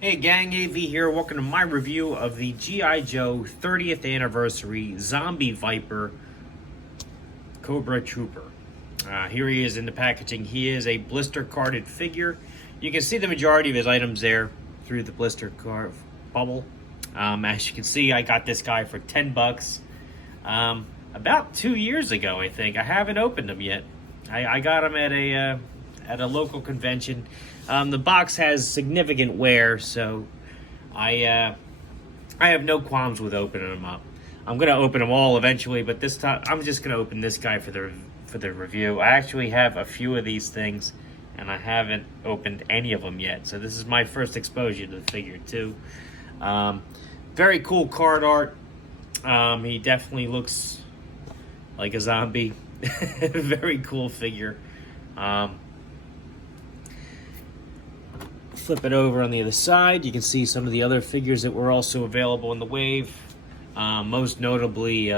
Hey gang, AV here. Welcome to my review of the G.I. Joe 30th Anniversary Zombie Viper Cobra Trooper. Here he is in the packaging. He is a blister carded figure. You can see the majority of his items there through the blister card bubble. As you can see, I got this guy for 10 bucks about 2 years ago, I think. I haven't opened him yet. I got him at a local convention. The box has significant wear, so I have no qualms with opening them up. I'm gonna open them all eventually, but this time I'm just gonna open this guy for the review. I actually have a few of these things, and I haven't opened any of them yet. So this is my first exposure to the figure too. Very cool card art. He definitely looks like a zombie. Very cool figure. Flip it over on the other side, you can see some of the other figures that were also available in the wave. Most notably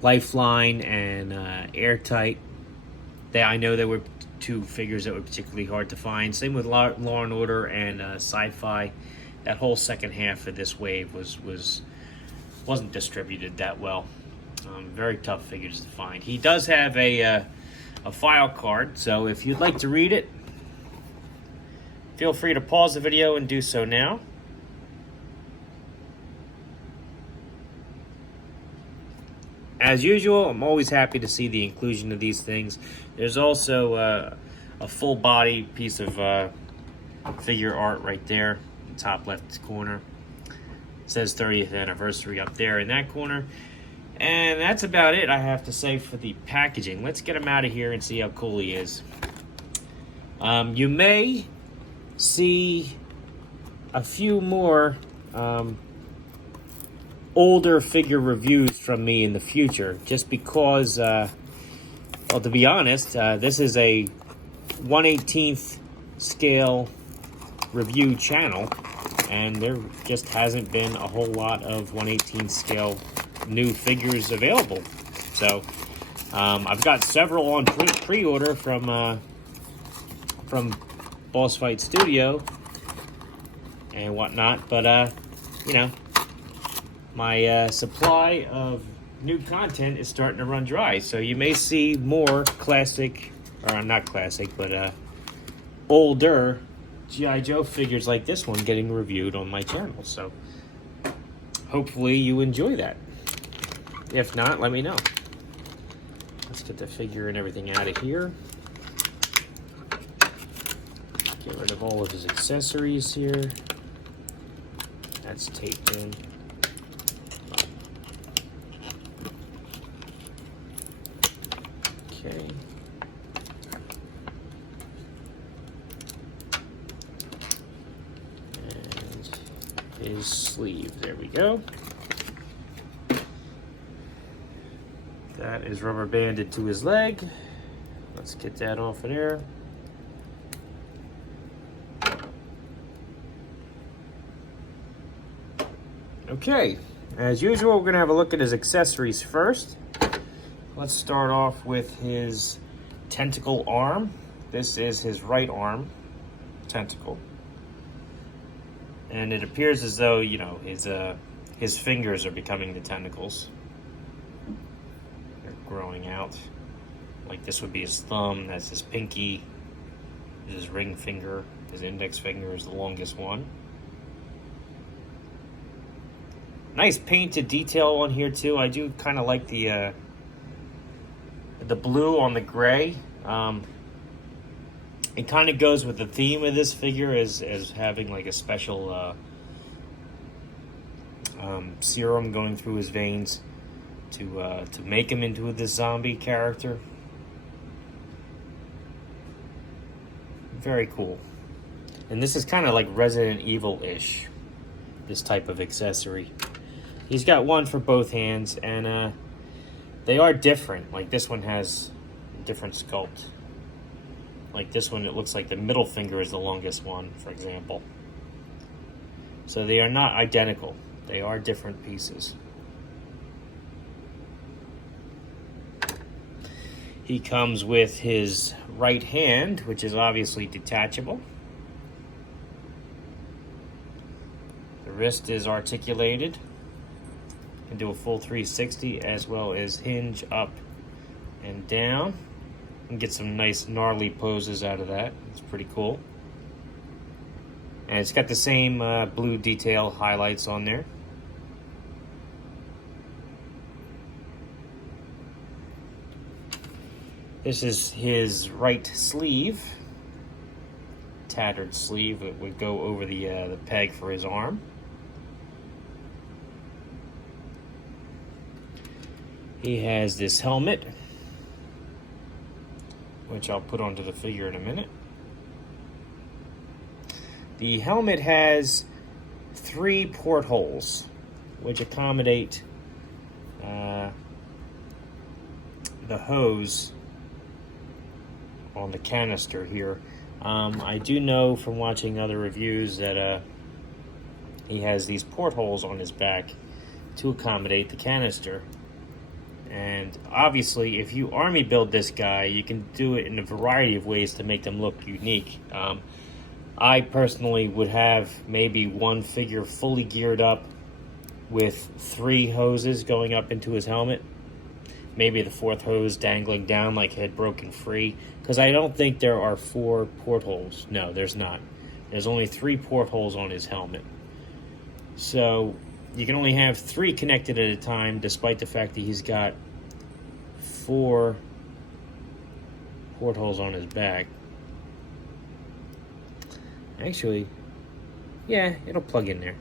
Lifeline and Airtight. I know there were two figures that were particularly hard to find. Same with Law and Order and Sci-Fi. That whole second half of this wave wasn't distributed that well. Very tough figures to find. He does have a file card, so if you'd like to read it, feel free to pause the video and do so now. As usual, I'm always happy to see the inclusion of these things. There's also a full body piece of figure art right there in the top left corner. It says 30th anniversary up there in that corner. And that's about it, I have to say, for the packaging. Let's get him out of here and see how cool he is. You may see a few more older figure reviews from me in the future, just because, well, to be honest, this is a 1/18th scale review channel, and there just hasn't been a whole lot of 1/18th scale new figures available. So I've got several on pre-order from Boss Fight Studio and whatnot, but you know, my supply of new content is starting to run dry, so you may see more classic, or not classic, but older G.I. Joe figures like this one getting reviewed on my channel. So hopefully you enjoy that. If not, let me know. Let's get the figure and everything out of here. Get rid of all of his accessories here. That's taped in. Okay. And his sleeve, there we go. That is rubber banded to his leg. Let's get that off of there. Okay, as usual, we're gonna have a look at his accessories first. Let's start off with his tentacle arm. This is his right arm tentacle. And it appears as though, you know, his fingers are becoming the tentacles. Growing out. Like this would be his thumb, that's his pinky, his ring finger, his index finger is the longest one. Nice painted detail on here too. I do kind of like the blue on the gray. It kind of goes with the theme of this figure as having like a special serum going through his veins to make him into this zombie character. Very cool. And this is kind of like Resident Evil-ish, this type of accessory. He's got one for both hands, and they are different. Like this one has a different sculpt. Like this one, it looks like the middle finger is the longest one, for example. So they are not identical. They are different pieces. He comes with his right hand, which is obviously detachable. The wrist is articulated. Can do a full 360 as well as hinge up and down. And get some nice gnarly poses out of that. It's pretty cool. And it's got the same blue detail highlights on there. This is his right sleeve. Tattered sleeve. It would go over the peg for his arm. He has this helmet, which I'll put onto the figure in a minute. The helmet has 3 portholes, which accommodate the hose on the canister here. I do know from watching other reviews that he has these portholes on his back to accommodate the canister. And obviously, if you army build this guy, you can do it in a variety of ways to make them look unique. I personally would have maybe one figure fully geared up with 3 hoses going up into his helmet. Maybe the 4th hose dangling down like it had broken free. Because I don't think there are 4 portholes. No, there's not. There's only 3 portholes on his helmet. So you can only have 3 connected at a time, despite the fact that he's got 4 portholes on his back. Actually, yeah, it'll plug in there.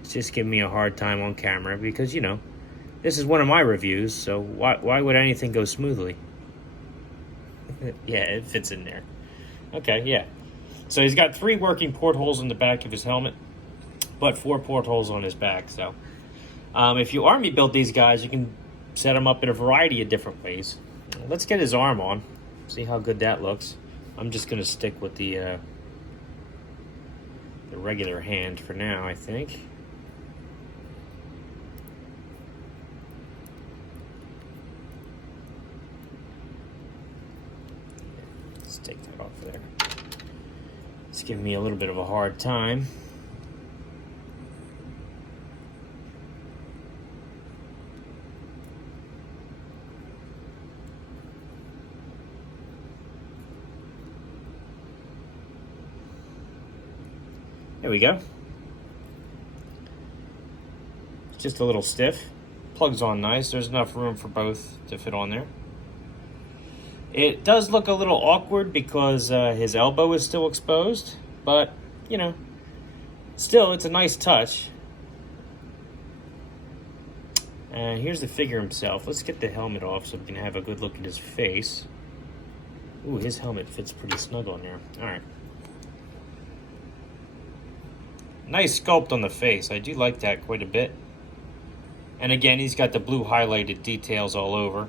It's just giving me a hard time on camera because, you know, this is one of my reviews, so why would anything go smoothly? Yeah, it fits in there. Okay, yeah. So he's got 3 working portholes in the back of his helmet, but 4 portholes on his back. So if you army build these guys, you can set them up in a variety of different ways. Let's get his arm on, see how good that looks. I'm just going to stick with the regular hand for now, I think. Let's take that off there. It's giving me a little bit of a hard time. There we go. It's just a little stiff. Plugs on nice. There's enough room for both to fit on there. It does look a little awkward because his elbow is still exposed, but, you know, still, it's a nice touch. And here's the figure himself. Let's get the helmet off so we can have a good look at his face. Ooh, his helmet fits pretty snug on there. All right. Nice sculpt on the face. I do like that quite a bit. And again, he's got the blue highlighted details all over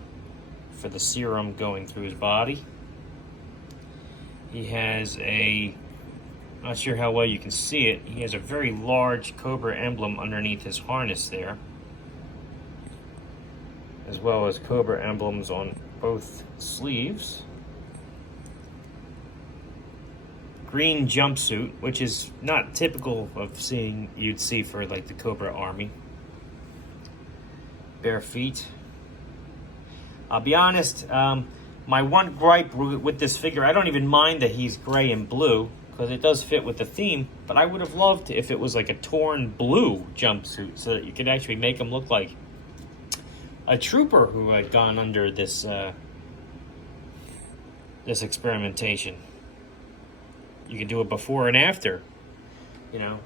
for the serum going through his body. He has a, not sure how well you can see it, he has a very large Cobra emblem underneath his harness there, as well as Cobra emblems on both sleeves. Green jumpsuit, which is not typical of you'd see for like the Cobra Army. Bare feet. I'll be honest, my one gripe with this figure, I don't even mind that he's gray and blue, because it does fit with the theme, but I would have loved if it was like a torn blue jumpsuit, so that you could actually make him look like a trooper who had gone under this this experimentation. You can do a before and after, you know.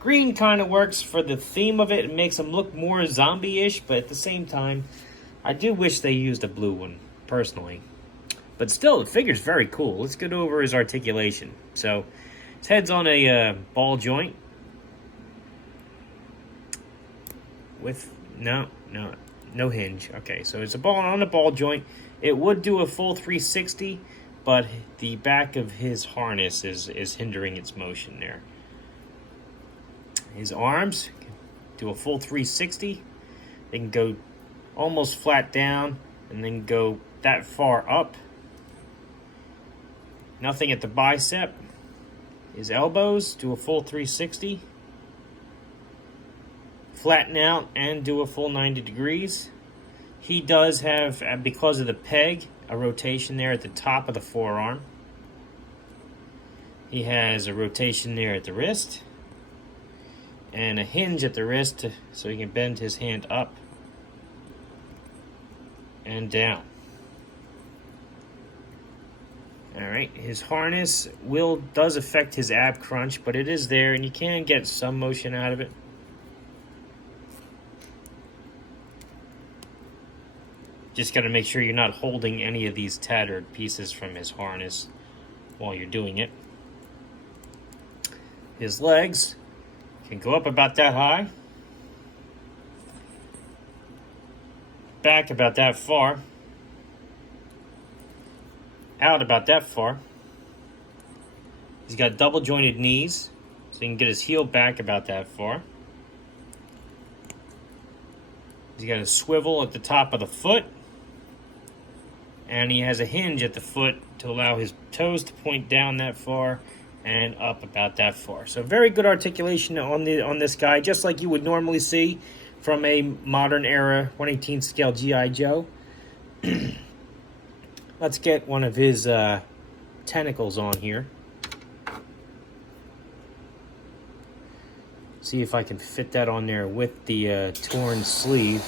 Green kind of works for the theme of it. It makes him look more zombie-ish, but at the same time, I do wish they used a blue one, personally. But still, the figure's very cool. Let's get over his articulation. So, his head's on a ball joint. With, no hinge. Okay, so it's a ball on a ball joint. It would do a full 360, but the back of his harness is hindering its motion there. His arms do a full 360. They can go almost flat down, and then go that far up. Nothing at the bicep. His elbows, do a full 360. Flatten out and do a full 90 degrees. He does have, because of the peg, a rotation there at the top of the forearm. He has a rotation there at the wrist. And a hinge at the wrist so he can bend his hand up and down. Alright, his harness does affect his ab crunch, but it is there and you can get some motion out of it. Just got to make sure you're not holding any of these tattered pieces from his harness while you're doing it. His legs can go up about that high. Back about that far. Out about that far. He's got double jointed knees, so he can get his heel back about that far. He's got a swivel at the top of the foot. And he has a hinge at the foot to allow his toes to point down that far and up about that far. So very good articulation on this guy, just like you would normally see from a modern era 1/18 scale G.I. Joe. Let's get one of his tentacles on here. See if I can fit that on there with the torn sleeve.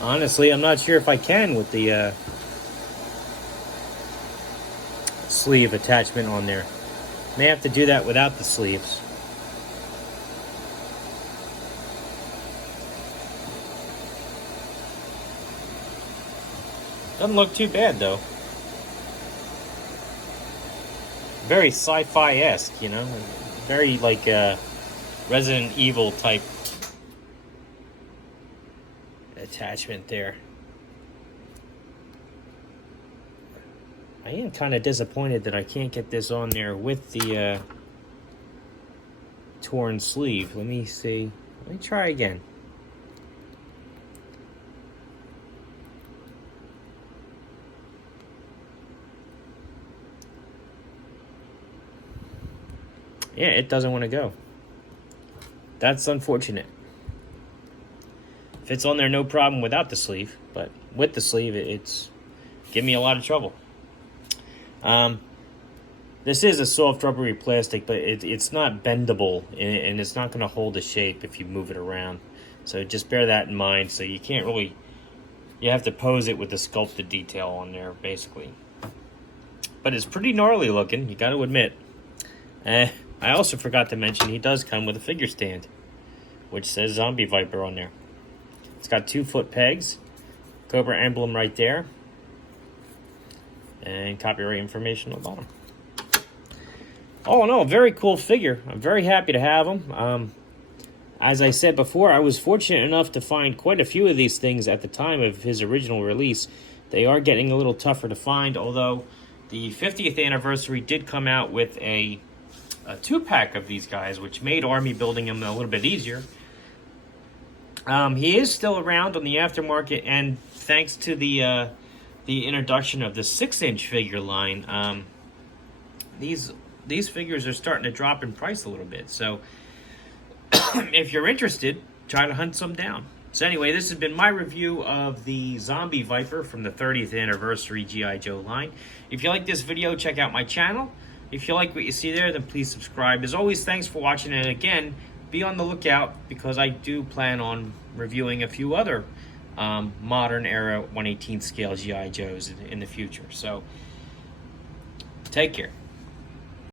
Honestly, I'm not sure if I can with the sleeve attachment on there. May have to do that without the sleeves. Doesn't look too bad though. Very sci-fi-esque, you know? Very like Resident Evil type attachment there. I am kind of disappointed that I can't get this on there with the torn sleeve. Let me see. Let me try again. Yeah, it doesn't want to go. That's unfortunate. Fits on there no problem without the sleeve, but with the sleeve, it's giving me a lot of trouble. This is a soft rubbery plastic, but it's not bendable, and it's not going to hold the shape if you move it around. So just bear that in mind. So you can't really, you have to pose it with the sculpted detail on there, basically. But it's pretty gnarly looking, you got to admit. I also forgot to mention he does come with a figure stand, which says Zombie Viper on there. It's got 2-foot pegs, Cobra emblem right there, and copyright information on the bottom. All in all, very cool figure. I'm very happy to have him. As I said before, I was fortunate enough to find quite a few of these things at the time of his original release. They are getting a little tougher to find, although the 50th anniversary did come out with a 2-pack of these guys, which made army building them a little bit easier. He is still around on the aftermarket, and thanks to the introduction of the 6-inch figure line, these figures are starting to drop in price a little bit. So if you're interested, try to hunt some down. So anyway, this has been my review of the Zombie Viper from the 30th anniversary G.I. Joe line. If you like this video, check out my channel. If you like what you see there, then please subscribe. As always, thanks for watching, and again, be on the lookout because I do plan on reviewing a few other modern era 1/18 scale G.I. Joes in the future. So take care.